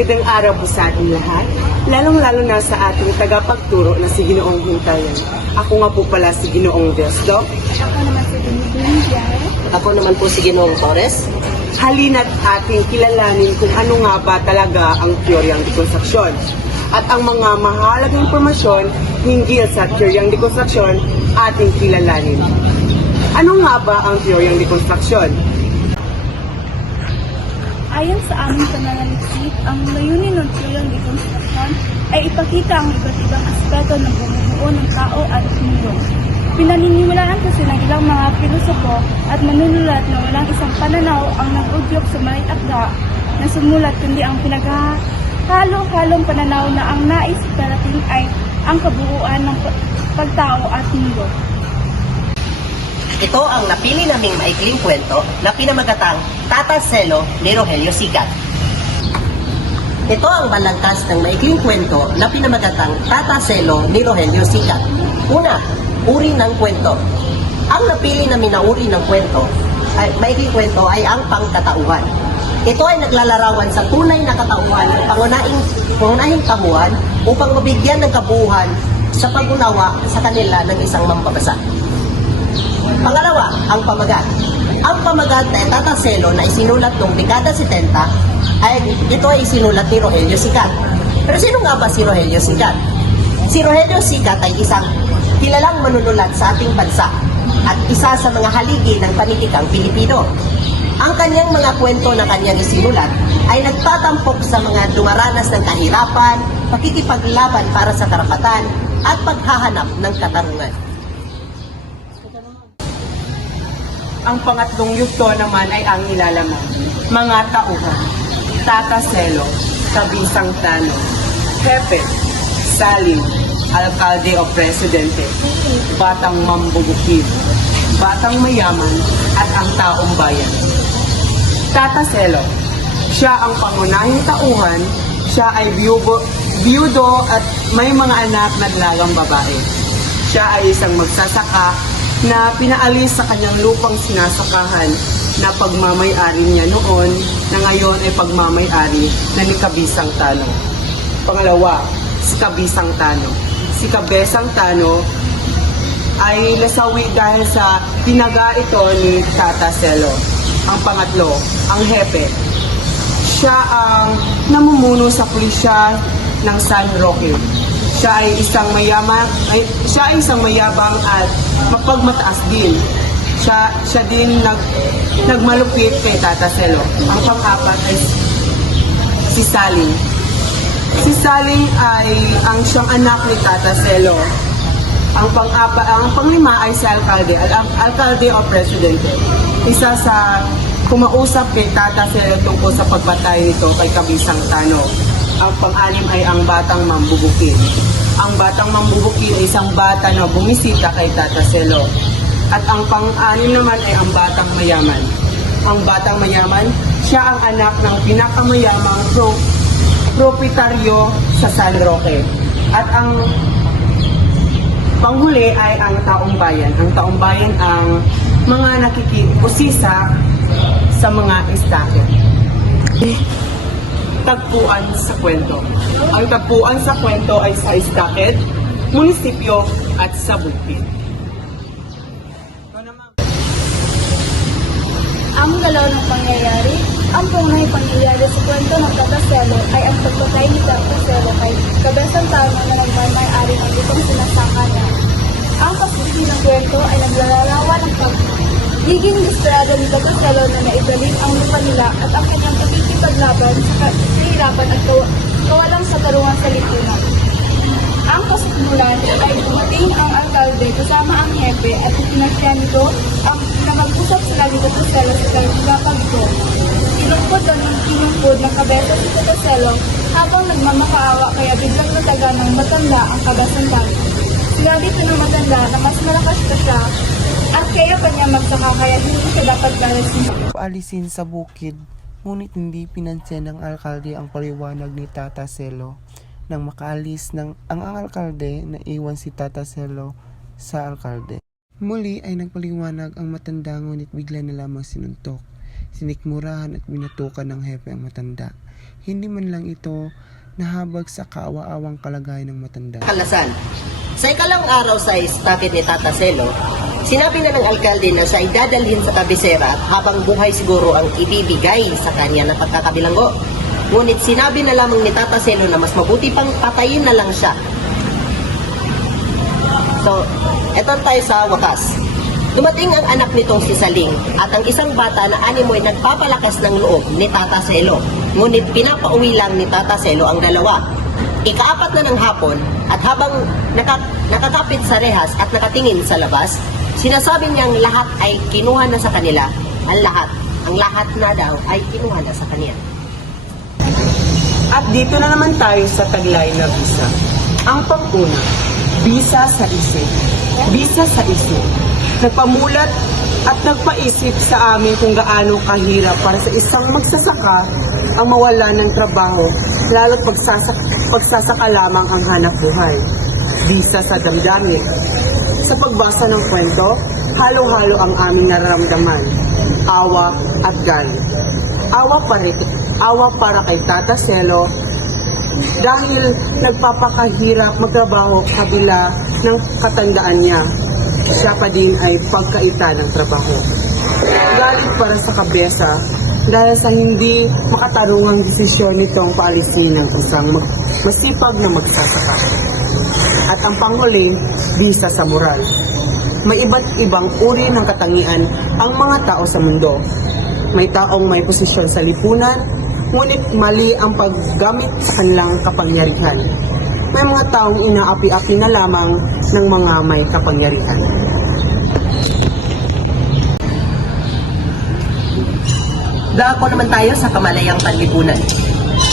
Magandang araw po sa ating lahat, lalong-lalo na sa ating tagapagturo na si Ginoong Hintayan. Ako nga po pala si Ginoong Desdo. Ako naman si Biare. Ako naman po si Ginoong Torres. Halina't ating kilalanin kung ano nga ba talaga ang teoryang dekonstruksyon. At ang mga mahalagang impormasyon hinggil sa teoryang dekonstruksyon ating kilalanin. Ano nga ba ang teoryang dekonstruksyon? Ayon sa aming pananaliksik, ang layunin ng teoryang dekonstruksyon ay ipakita ang iba't ibang aspeto ng bumubuo ng tao at mundo. Pinaniniwalaan kasi ng ilang mga pilosopo at manunulat na walang isang pananaw ang nag-udyok sa may akda na sumulat kundi ang pinaghalo-halong pananaw na ang nais parating ay ang kabuuan ng pa- pagtao at mundo. Ito ang napili naming maikling kwento na pinamagatang Tata Selo ni Rogelio Sigat. Ito ang balangkas ng maikling kwento na pinamagatang Tata Selo ni Rogelio Sigat. Una, uri ng kwento. Ang napili na uri ng kwento, ay, maikling kwento ay ang pangkatauhan. Ito ay naglalarawan sa tunay na katauhan ng pangunahing, pangunahing tamuhan upang mabigyan ng kabuuan sa pag-unawa sa kanila ng isang mambabasa. Pangalawa, ang pamagat. Ang pamagat na tataselo na isinulat noong dekada 70 ay ito ay isinulat ni Rogelio Sicat. Pero sino nga ba si Rogelio Sicat? Si Rogelio Sicat ay isang kilalang manunulat sa ating bansa at isa sa mga haligi ng panitikang Pilipino. Ang kanyang mga kwento na kanyang isinulat ay nagtatampok sa mga dumaranas ng kahirapan, pakikipaglaban para sa karapatan, at paghahanap ng katarungan. Ang pangatlong yugto naman ay ang nilalaman. Mga tauhan, tataselo, kabisang tano, hepe, salim, alkalde o presidente, batang mambubukid, batang mayaman, at ang taong bayan. Tataselo, siya ang pangunahing tauhan, siya ay biyubo, biyudo at may mga anak na dalagang babae. Siya ay isang magsasaka na pinaalis sa kanyang lupang sinasakahan na pagmamay-ari niya noon na ngayon ay pagmamay-ari na ni Kabisang Tano. Pangalawa, si Kabisang Tano. Si Kabesang Tano ay nasawi dahil sa tinaga ito ni Tata Celo. Ang pangatlo, ang Hepe. Siya ang namumuno sa pulisya ng San Roque. Siya ay isang mayaman, ay, siya ay isang mayabang at mapagmataas din. Siya, siya din nag, nagmalupit kay Tata Celo. Ang pang-apat ay si Saling. Si Saling ay ang siyang anak ni Tata Celo. Ang pang-apa, ang panglima ay si Alcalde, al Alcalde o Presidente. Isa sa kumausap kay Tata Celo tungkol sa pagbatay nito kay Kabisang Tano. Ang pang-anim ay ang Batang Mambubukin. Ang Batang Mambubukin ay isang bata na bumisita kay Tata Celo. At ang pang-anim naman ay ang Batang Mayaman. Ang Batang Mayaman, siya ang anak ng pinakamayamang pro proprietaryo sa San Roque. At ang Panghuli ay ang taong bayan. Ang taong bayan ang mga nakikipusisa sa mga estake. Tagpuan sa kwento. Ang tagpuan sa kwento ay sa Estaket, munisipyo at sa bukid. Ang galaw ng pangyayari, ang punay pangyayari sa kwento ng Tataselo ay ang pagpatay ni Tataselo kay Kabesang Tano na nagmamay-ari ng itong sinasaka niya. Ang pagsusi ng kwento ay naglalarawan ng pagiging desperado ni Tataselo na naibaling ang lupa nila at ang kanyang pagkikipaglaban sa kahirapan at kaw- kawalang sa tarungan sa lipunan. Ang kasikmulan ay dumating ang alkalde kasama ang hepe at itinasya nito ang na mag-usap sila ni Tataselo sa kalagapag ito. Tinungkod ang tinungkod ng kabesa si Tataselo habang nagmamakaawa kaya biglang nataga ng matanda ang kabasandan. Sinabi ito ng matanda na mas malakas pa siya at kaya pa niya magsaka kaya hindi siya dapat lalasin. paalisin sa bukid, ngunit hindi pinansin ng alkalde ang paliwanag ni Tata Celo. Nang makaalis ng ang, ang alkalde na iwan si Tata Celo sa alkalde. Muli ay nagpaliwanag ang matanda ngunit bigla na lamang sinuntok. Sinikmurahan at binatukan ng hepe ang matanda. Hindi man lang ito nahabag sa kaawa-awang kalagayan ng matanda. Kalasan. Sa ikalang araw sa estafet ni Tata Celo, sinabi na ng alkalde na siya ay dadalhin sa kabisera habang buhay siguro ang ibibigay sa kanya ng pagkakabilanggo. Ngunit sinabi na lamang ni Tata Celo na mas mabuti pang patayin na lang siya. So, eto tayo sa wakas. Dumating ang anak nitong si Saling at ang isang bata na animo ay nagpapalakas ng loob ni Tata Celo. Ngunit pinapauwi lang ni Tata Celo ang dalawa. Ikaapat na ng hapon at habang naka, nakakapit sa rehas at nakatingin sa labas, sinasabi niyang lahat ay kinuha na sa kanila. Ang lahat, ang lahat na daw ay kinuha na sa kanya. At dito na naman tayo sa taglay na visa. Ang panguna, visa sa isip. Visa sa isip. Nagpamulat at nagpaisip sa amin kung gaano kahirap para sa isang magsasaka ang mawala ng trabaho, lalo't pagsasak pagsasaka lamang ang hanap buhay. Visa sa damdamin. Sa pagbasa ng kwento, halo-halo ang aming nararamdaman, awa at galit. Awa pa rin, awa para kay Tata Cielo dahil nagpapakahirap magtrabaho kabila ng katandaan niya. Siya pa din ay pagkaita ng trabaho. Galit para sa kabesa dahil sa hindi makatarungang desisyon nitong paalisin ng isang mag- masipag na magsasaka. At ang panghuli, bisa sa moral. May iba't ibang uri ng katangian ang mga tao sa mundo. May taong may posisyon sa lipunan, ngunit mali ang paggamit sa kanilang kapangyarihan. May mga taong inaapi-api na lamang ng mga may kapangyarihan. Dako naman tayo sa kamalayang panlipunan.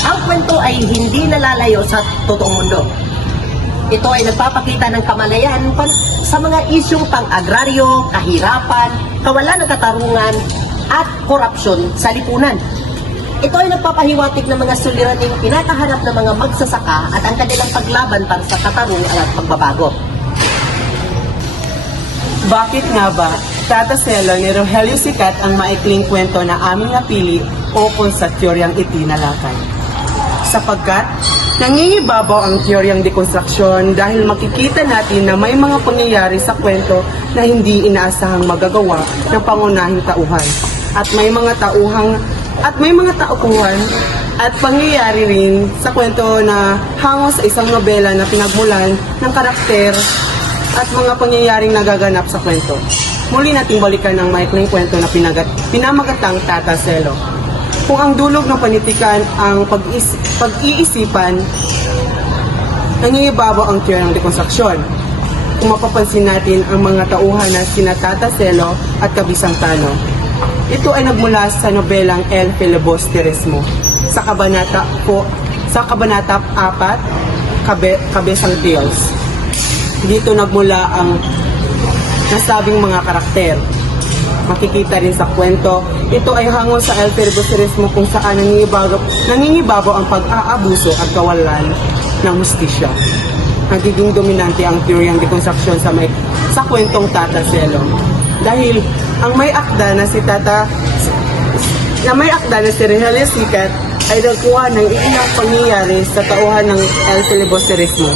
Ang kwento ay hindi nalalayo sa totoong mundo. Ito ay nagpapakita ng kamalayan sa mga isyong pang-agraryo, kahirapan, kawalan ng katarungan, at korupsyon sa lipunan. Ito ay nagpapahiwatig ng mga suliraning pinakaharap ng mga magsasaka at ang kanilang paglaban para sa katarungan at pagbabago. Bakit nga ba Tata Celo ni Rogelio Sikat ang maikling kwento na aming napili ukol sa teoryang itinalakay? Sapagkat nangingibabaw ang teoryang dekonstruksyon dahil makikita natin na may mga pangyayari sa kwento na hindi inaasahang magagawa ng pangunahing tauhan. At may mga tauhang at may mga taukuhan at pangyayari rin sa kwento na hango sa isang nobela na pinagmulan ng karakter at mga pangyayaring nagaganap sa kwento. Muli nating balikan ang maikling kwento na pinagat, pinamagatang Tata Celo. Kung ang dulog ng panitikan ang pag-iisipan, nangingibabaw ang teorya ng dekonstruksyon. Kung mapapansin natin ang mga tauhan na sina at Kabisang Tano, ito ay nagmula sa nobelang El Filibusterismo sa kabanata po sa kabanata 4 Kabe, Kabesang Tales. Dito nagmula ang nasabing mga karakter. Makikita rin sa kwento, ito ay hangon sa El Filibusterismo kung saan nangingibabaw, nangingibabaw ang pag-aabuso at kawalan ng hustisya. Nagiging dominante ang teoryang dekonstruksyon sa may sa kwentong Tata Celo. Dahil ang may akda na si Tata na may akda na si Rogelio Sikat ay nagkuha ng ilang pangyayari sa tauhan ng El Filibusterismo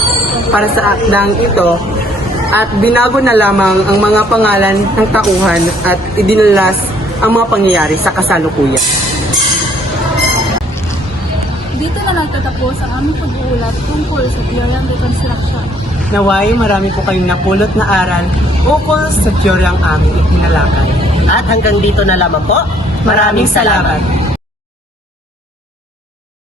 para sa akdang ito at binago na lamang ang mga pangalan ng tauhan at idinalas ang mga pangyayari sa kasalukuyan. Dito na nagtatapos ang aming pag-uulat tungkol sa teoryang reconstruction. Naway marami po kayong napulot na aral ukol sa teoryang aming itinalakay. At hanggang dito na lamang po. Maraming salamat.